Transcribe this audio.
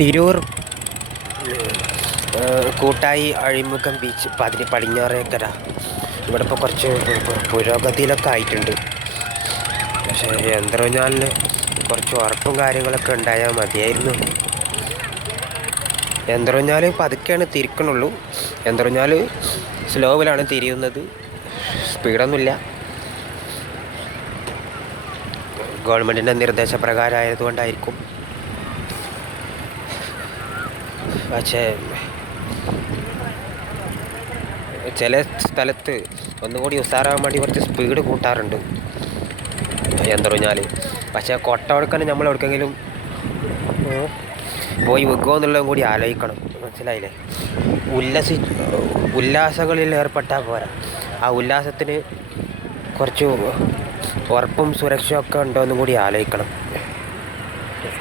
തിരൂർ കൂട്ടായി അഴിമുഖം ബീച്ച് പടിഞ്ഞാറേക്കര ഇവിടെ ഇപ്പോൾ കുറച്ച് പുരോഗതിയിലൊക്കെ ആയിട്ടുണ്ട്. പക്ഷേ യന്ത്രൂഞ്ഞാലിന് കുറച്ച് ഉറപ്പും കാര്യങ്ങളൊക്കെ ഉണ്ടായാൽ മതിയായിരുന്നു. യന്ത്രൂഞ്ഞാൽ പതുക്കെയാണ് തിരിക്കണുള്ളൂ. യന്ത്രൂഞ്ഞാൽ സ്ലോവിലാണ് തിരിയുന്നത്, സ്പീഡൊന്നുമില്ല. ഗവൺമെൻറ്റിൻ്റെ നിർദ്ദേശപ്രകാരം ആയതുകൊണ്ടായിരിക്കും. പക്ഷേ ചില സ്ഥലത്ത് ഒന്നുകൂടി ഉഷാറാകാൻ വേണ്ടി കുറച്ച് സ്പീഡ് കൂട്ടാറുണ്ട് യന്ത്രൂഞ്ഞാൽ. പക്ഷേ കൊട്ട കൊടുക്കാൻ നമ്മൾ എവിടെക്കെങ്കിലും പോയി വെക്കുമോ എന്നുള്ളതും കൂടി ആലോചിക്കണം. മനസ്സിലായില്ലേ? ഉല്ലാസങ്ങളിൽ ഏർപ്പെട്ടാൽ പോരാ, ആ ഉല്ലാസത്തിന് കുറച്ച് ഉറപ്പും സുരക്ഷയൊക്കെ ഉണ്ടോ എന്നും കൂടി ആലോചിക്കണം.